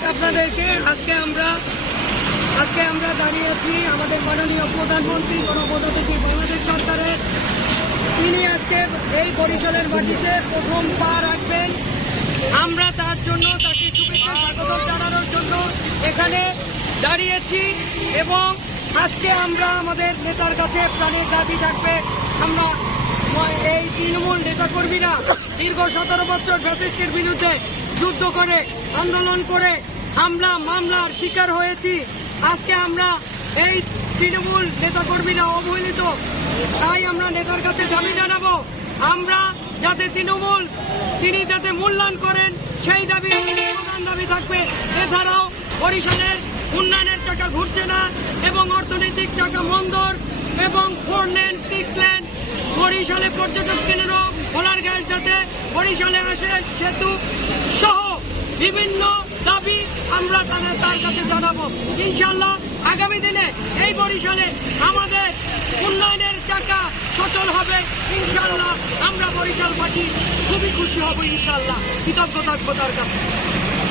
ধন্যবাদ আপনাদেরকে। আজকে আমরা দাঁড়িয়ে আছি আমাদের মাননীয় প্রধানমন্ত্রী গণপ্রজাতন্ত্রী বাংলাদেশ সরকারের। তিনি আজকে এই বরিশালের মাটিতে প্রথম পা রাখবেন। আমরা তার জন্য তাকে শুভেচ্ছা স্বাগত জানানোর জন্য এখানে দাঁড়িয়েছি এবং আজকে আমরা আমাদের নেতার কাছে প্রাণের দাবি থাকবে। আমরা এই তৃণমূল নেতাকর্মীরা দীর্ঘ 17 বছর ফ্যাসিস্টের বিরুদ্ধে যুদ্ধ করে আন্দোলন করে হামলা মামলার শিকার হয়েছি। আজকে আমরা এই তৃণমূল নেতাকর্মীরা অবহেলিত, তাই আমরা নেতার কাছে দাবি জানাবো আমরা যাতে তৃণমূল তিনি যাতে মূল্যায়ন করেন, সেই দাবি প্রধান দাবি থাকবে। এছাড়াও বরিশালের উন্নয়নের চাকা ঘুরছে না এবং অর্থনৈতিক চাকা মন্দর এবং 4 লেন 6 লেন বরিশালে পর্যটক কেন্দ্র ভোলার গায়ে যাতে বরিশালে আসে সেতু সহ বিভিন্ন দাবি আমরা তার কাছে জানাবো। ইনশাল্লাহ আগামী দিনে এই বরিশালে আমাদের উন্নয়নের চাকা সচল হবে। ইনশাল্লাহ আমরা বরিশালবাসী খুবই খুশি হব। ইনশাল্লাহ কৃতজ্ঞ থাকবো তার কাছে।